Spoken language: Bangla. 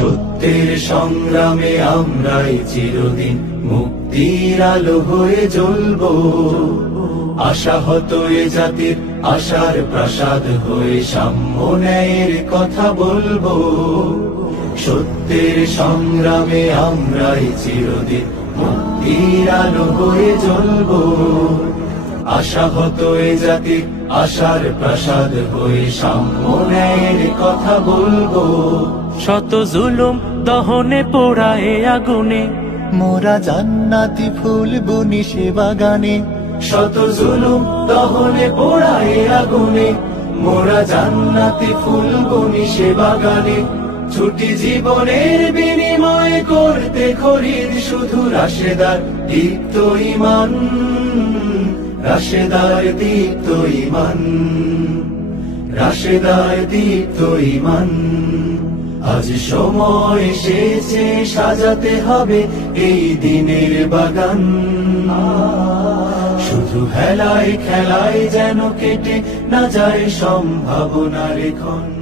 সত্যের সংগ্রামে আমরাই চিরদিন মুক্তির আলো হয়ে জ্বলবো। আশাহত এ জাতির আশার প্রাসাদ হয়ে সাম্য ন্যায়ের কথা বলবো। সত্যের সংগ্রামে আমরাই চিরদিন মুক্তির আলো হয়ে জ্বলবো। আশাহত এ জাতির আশার প্রাসাদ হয়ে সাম্য ন্যায়ের কথা বলবো। শত জুলুম দহনে পোড়ায় আগুনে মোরা জান্নাতি ফুল বুনি সে বাগানে। শত জুলুম দহনে পোড়ায় আগুনে, মোরা জান্নাতি ফুল বুনি সে বাগানে। ছুটি জীবনের বিনিময় করতে খরিদ শুধু রাশেদার দীপ্ত ঈমান, রাশেদার দীপ্ত ঈমান, রাশেদার দীপ্ত ঈমান। আজ সময় এসেছে সাজাতে হবে এই দিনের বাগান। শুধু হেলায় খেলায় যেন কেটে না যায় সম্ভাবনার ক্ষণ।